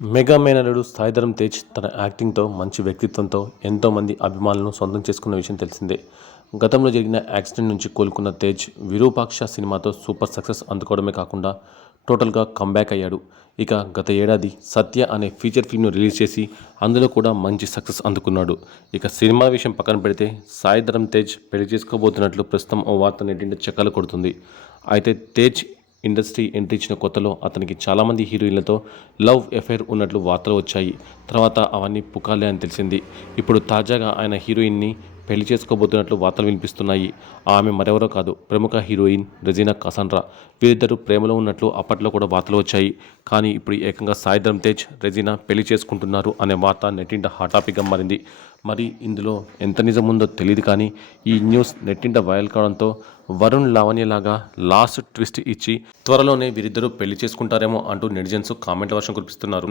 Mega మేనల్లుడు సాయిధరమ్ తేజ్ తన యాక్టింగ్తో మంచి వ్యక్తిత్వంతో ఎంతోమంది అభిమానులను సొంతం చేసుకున్న విషయం తెలిసిందే. గతంలో జరిగిన యాక్సిడెంట్ నుంచి కోలుకున్న తేజ్ విరూపాక్ష సినిమాతో సూపర్ సక్సెస్ అందుకోవడమే కాకుండా టోటల్గా కంబ్యాక్ అయ్యాడు. ఇక గత ఏడాది సత్య అనే ఫీచర్ ఫిల్మ్ను రిలీజ్ చేసి అందులో కూడా మంచి సక్సెస్ అందుకున్నాడు. ఇక సినిమా విషయం పక్కన పెడితే సాయిధరమ్ తేజ్ పెళ్లి చేసుకోబోతున్నట్లు ప్రస్తుతం ఓ వార్త నెట్టింట చక్కర్లు కొడుతుంది. అయితే తేజ్ ఇండస్ట్రీ ఎంట్రీ ఇచ్చిన కొత్తలో అతనికి చాలామంది హీరోయిన్లతో లవ్ ఎఫైర్ ఉన్నట్లు వార్తలు వచ్చాయి. తర్వాత అవన్నీ పుకార్లే అని తెలిసింది. ఇప్పుడు తాజాగా ఆయన హీరోయిన్ని పెళ్లి చేసుకోబోతున్నట్లు వార్తలు వినిపిస్తున్నాయి. ఆమె మరెవరో కాదు, ప్రముఖ హీరోయిన్ రెజీనా కసాండ్రా. వీరిద్దరూ ప్రేమలో ఉన్నట్లు అప్పట్లో కూడా వార్తలు వచ్చాయి. కానీ ఇప్పుడు ఏకంగా సాయిధరమ్ తేజ్, రెజీనా పెళ్లి చేసుకుంటున్నారు అనే వార్త నెట్టింట హాట్ టాపిక్గా మారింది. మరి ఇందులో ఎంత నిజం ఉందో తెలియదు, కానీ ఈ న్యూస్ నెట్టింట వైరల్ కావడంతో వరుణ్ లావణ్యలాగా లాస్ట్ ట్విస్ట్ ఇచ్చి త్వరలోనే వీరిద్దరూ పెళ్లి చేసుకుంటారేమో అంటూ నెటిజన్స్ కామెంట్ల వర్షం కురిపిస్తున్నారు.